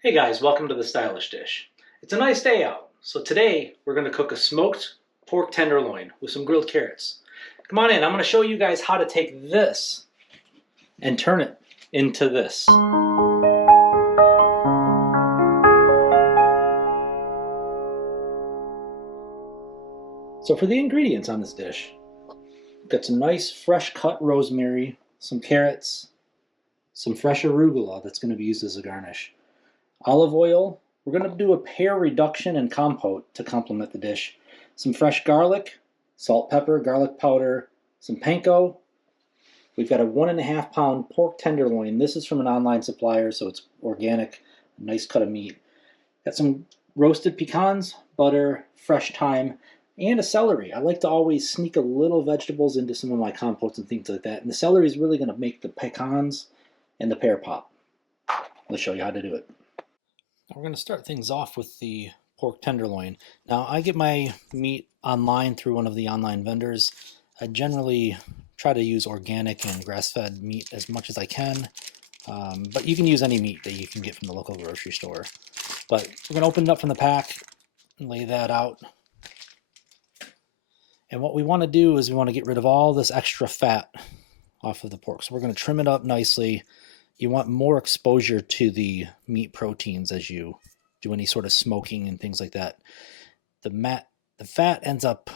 Hey guys, welcome to the Stylish Dish. It's a nice day out, so today we're going to cook a smoked pork tenderloin with some grilled carrots. Come on in, I'm going to show you guys how to take this and turn it into this. So for the ingredients on this dish, we've got some nice fresh cut rosemary, some carrots, some fresh arugula that's going to be used as a garnish, olive oil. We're going to do a pear reduction and compote to complement the dish. Some fresh garlic, salt, pepper, garlic powder, some panko. We've got a 1.5 pound pork tenderloin. This is from an online supplier, so it's organic, a nice cut of meat. Got some roasted pecans, butter, fresh thyme, and a celery. I like to always sneak a little vegetables into some of my compotes and things like that. And the celery is really going to make the pecans and the pear pop. Let's show you how to do it. We're going to start things off with the pork tenderloin. Now, I get my meat online through one of the online vendors. I generally try to use organic and grass-fed meat as much as I can, but you can use any meat that you can get from the local grocery store. But we're going to open it up from the pack and lay that out. And what we want to do is we want to get rid of all this extra fat off of the pork. So we're going to trim it up nicely. You want more exposure to the meat proteins as you do any sort of smoking and things like that. The fat ends up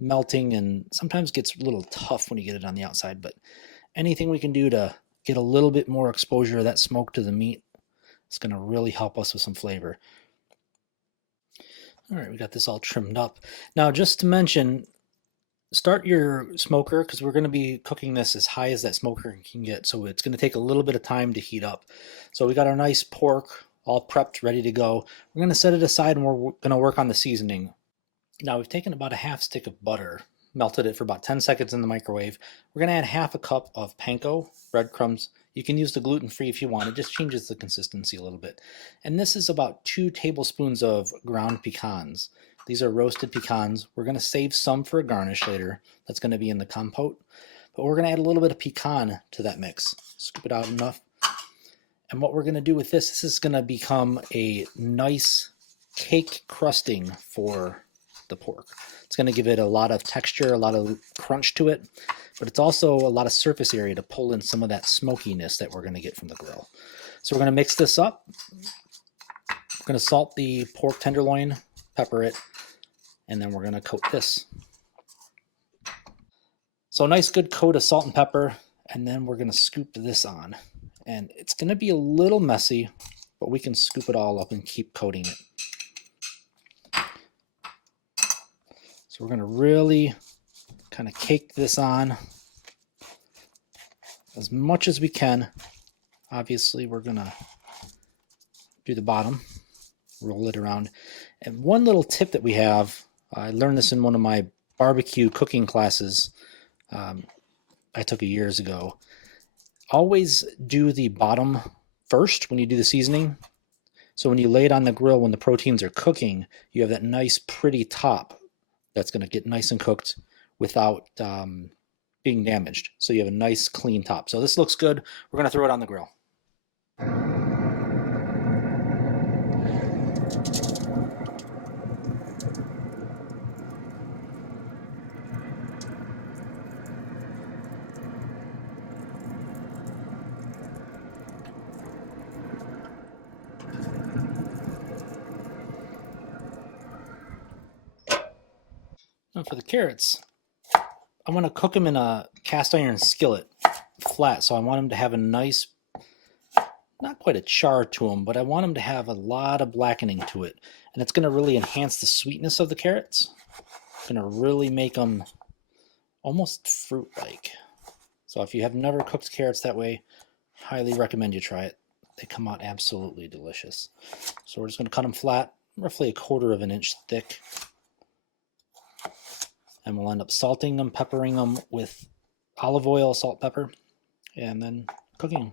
melting and sometimes gets a little tough when you get it on the outside, but anything we can do to get a little bit more exposure of that smoke to the meat is going to really help us with some flavor. All right, we got this all trimmed up. Now, just to mention, start your smoker because we're going to be cooking this as high as that smoker can get, so it's going to take a little bit of time to heat up. So we got our nice pork all prepped, ready to go. We're going to set it aside and we're going to work on the seasoning. Now we've taken about a half stick of butter, melted it for about 10 seconds in the microwave. We're going to add half a cup of panko, breadcrumbs. You can use the gluten-free if you want. It just changes the consistency a little bit. And this is about 2 tablespoons of ground pecans. These are roasted pecans. We're going to save some for a garnish later. That's going to be in the compote. But we're going to add a little bit of pecan to that mix. Scoop it out enough. And what we're going to do with this is going to become a nice cake crusting for the pork. It's going to give it a lot of texture, a lot of crunch to it, but it's also a lot of surface area to pull in some of that smokiness that we're going to get from the grill. So we're going to mix this up. We're going to salt the pork tenderloin, pepper it, and then we're going to coat this. So a nice good coat of salt and pepper, and then we're going to scoop this on. And it's going to be a little messy, but we can scoop it all up and keep coating it. So we're going to really kind of cake this on as much as we can. Obviously, we're going to do the bottom, roll it around. And one little tip that we have, I learned this in one of my barbecue cooking classes I took years ago. Always do the bottom first when you do the seasoning. So when you lay it on the grill, when the proteins are cooking, you have that nice pretty top that's going to get nice and cooked without being damaged. So you have a nice clean top. So this looks good. We're going to throw it on the grill. Now for the carrots, I want to cook them in a cast iron skillet, flat. So I want them to have a nice, not quite a char to them, but I want them to have a lot of blackening to it. And it's going to really enhance the sweetness of the carrots. It's going to really make them almost fruit-like. So if you have never cooked carrots that way, highly recommend you try it. They come out absolutely delicious. So we're just going to cut them flat, roughly 1/4 of an inch thick. And we'll end up salting them, peppering them with olive oil, salt, pepper, and then cooking.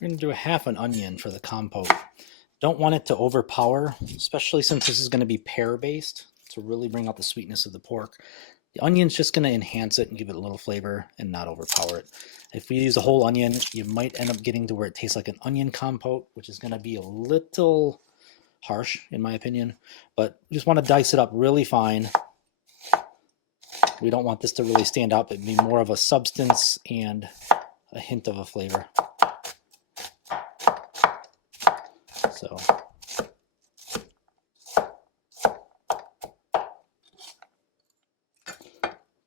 We're going to do a half an onion for the compote. Don't want it to overpower, especially since this is going to be pear-based. to really bring out the sweetness of the pork. The onion's just going to enhance it and give it a little flavor and not overpower it. If we use a whole onion, you might end up getting to where it tastes like an onion compote, which is going to be a little harsh in my opinion, but you just want to dice it up really fine. We don't want this to really stand out, but be more of a substance and a hint of a flavor. So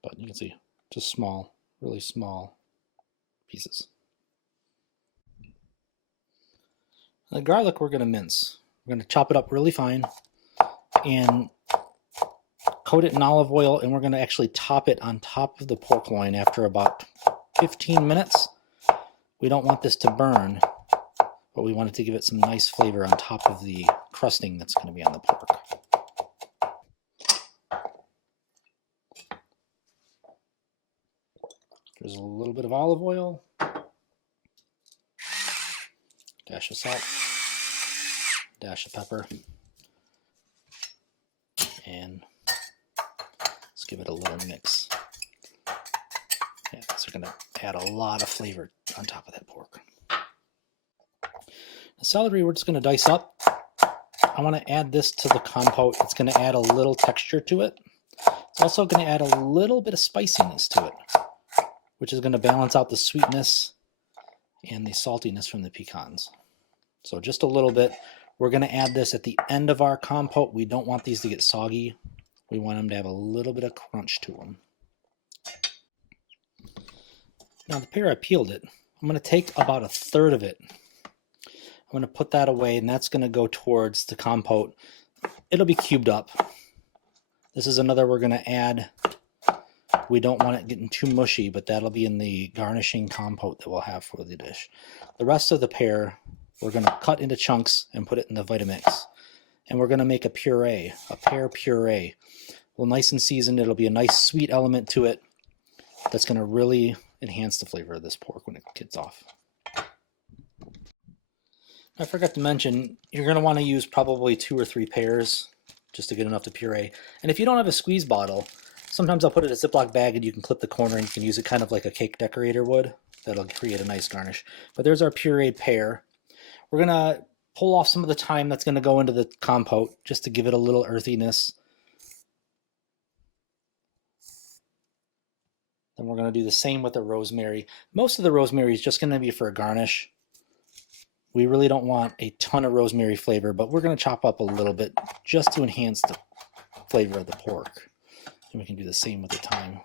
but you can see just small, really small pieces. The garlic we're going to mince. We're going to chop it up really fine and coat it in olive oil, and we're going to actually top it on top of the pork loin after about 15 minutes. We don't want this to burn, but we want it to give it some nice flavor on top of the crusting that's going to be on the pork. There's a little bit of olive oil, dash of salt, dash of pepper, and let's give it a little mix. Yeah, so we're going to add a lot of flavor on top of that pork. The celery we're just going to dice up. I want to add this to the compote. It's going to add a little texture to it. It's also going to add a little bit of spiciness to it, which is going to balance out the sweetness and the saltiness from the pecans. So just a little bit. We're going to add this at the end of our compote. We don't want these to get soggy. We want them to have a little bit of crunch to them. Now the pear, I peeled it. I'm going to take about a third of it. I'm going to put that away, and that's going to go towards the compote. It'll be cubed up. This is another we're going to add. We don't want it getting too mushy, but that'll be in the garnishing compote that we'll have for the dish. The rest of the pear, we're going to cut into chunks and put it in the Vitamix. And we're going to make a puree, a pear puree. Well, nice and seasoned. It'll be a nice sweet element to it that's going to really enhance the flavor of this pork when it gets off. I forgot to mention, you're going to want to use probably 2 or 3 pears just to get enough to puree. And if you don't have a squeeze bottle, sometimes I'll put it in a Ziploc bag and you can clip the corner and you can use it kind of like a cake decorator would. That'll create a nice garnish. But there's our pureed pear. We're going to pull off some of the thyme that's going to go into the compote just to give it a little earthiness. Then we're going to do the same with the rosemary. Most of the rosemary is just going to be for a garnish. We really don't want a ton of rosemary flavor, but we're going to chop up a little bit just to enhance the flavor of the pork. And we can do the same with the thyme.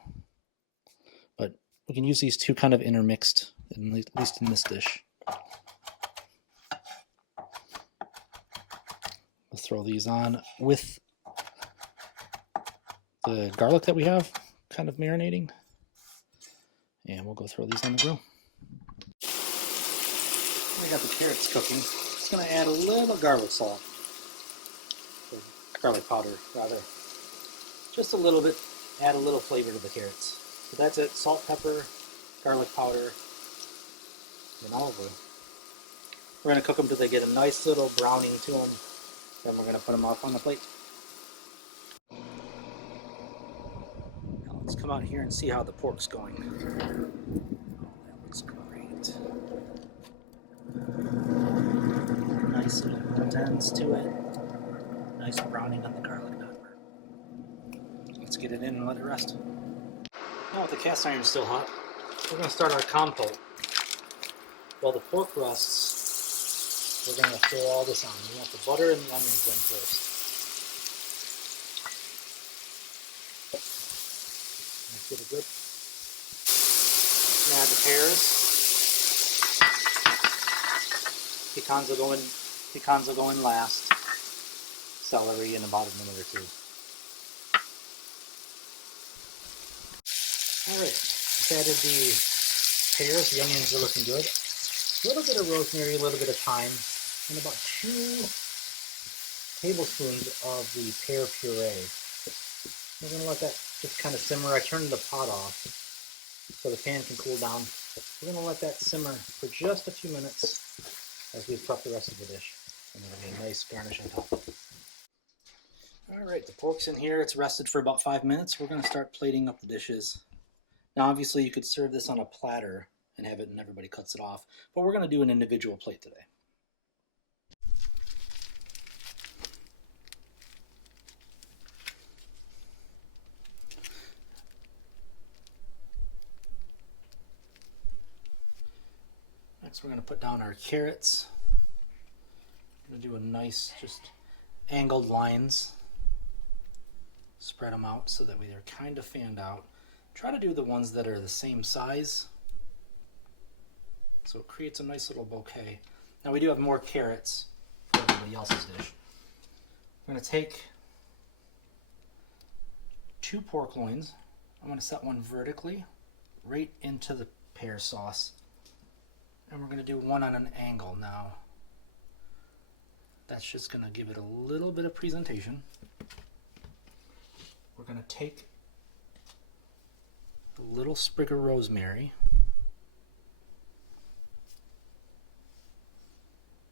But we can use these two kind of intermixed, at least in this dish. We'll throw these on with the garlic that we have kind of marinating. And we'll go throw these on the grill. I got the carrots cooking. Just going to add a little garlic salt. Or garlic powder, rather. Just a little bit. Add a little flavor to the carrots. So that's it. Salt, pepper, garlic powder, and olive oil. We're going to cook them till they get a nice little browning to them. Then we're going to put them off on the plate. Now let's come out here and see how the pork's going. Oh, that looks great. Nice little intense to it. Nice browning on the garlic pepper. Let's get it in and let it rest. Now with the cast iron still hot, we're going to start our compote. While the pork rests, we're going to throw all this on. We want the butter and the onions in first. Let's get it good. Add the pears. Pecans will go in last. Celery in about a minute or 2. Alright, just added the pears. The onions are looking good. A little bit of rosemary, a little bit of thyme, and about 2 tablespoons of the pear puree. We're going to let that just kind of simmer. I turned the pot off so the pan can cool down. We're going to let that simmer for just a few minutes as we prep the rest of the dish. And it'll be a nice garnish on top. All right, the pork's in here. It's rested for about 5 minutes. We're going to start plating up the dishes. Now, obviously, you could serve this on a platter and have it and everybody cuts it off, but we're going to do an individual plate today. Next, we're going to put down our carrots. I'm going to do a nice, just angled lines. Spread them out so that they're kind of fanned out. Try to do the ones that are the same size, so it creates a nice little bouquet. Now we do have more carrots for everybody else's dish. I'm going to take 2 pork loins. I'm going to set one vertically right into the pear sauce, and we're going to do one on an angle. Now that's just going to give it a little bit of presentation. We're going to take a little sprig of rosemary.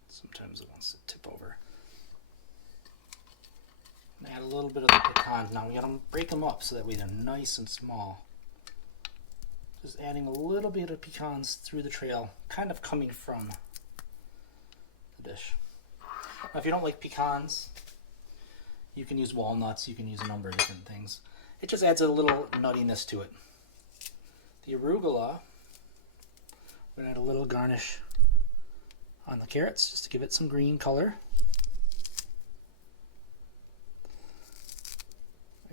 Sometimes it wants to tip over. And add a little bit of the pecans. Now we got to break them up so that way they're nice and small. Just adding a little bit of pecans through the trail, kind of coming from the dish. Now if you don't like pecans, you can use walnuts, you can use a number of different things. It just adds a little nuttiness to it. The arugula, we're going to add a little garnish on the carrots just to give it some green color.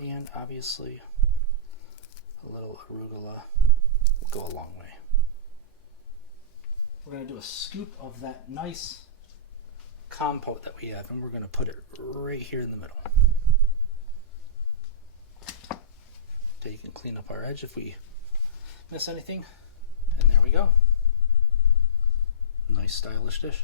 And obviously a little arugula will go a long way. We're going to do a scoop of that nice compote that we have, and we're going to put it right here in the middle. So you can clean up our edge if we miss anything. And there we go. Nice stylish dish.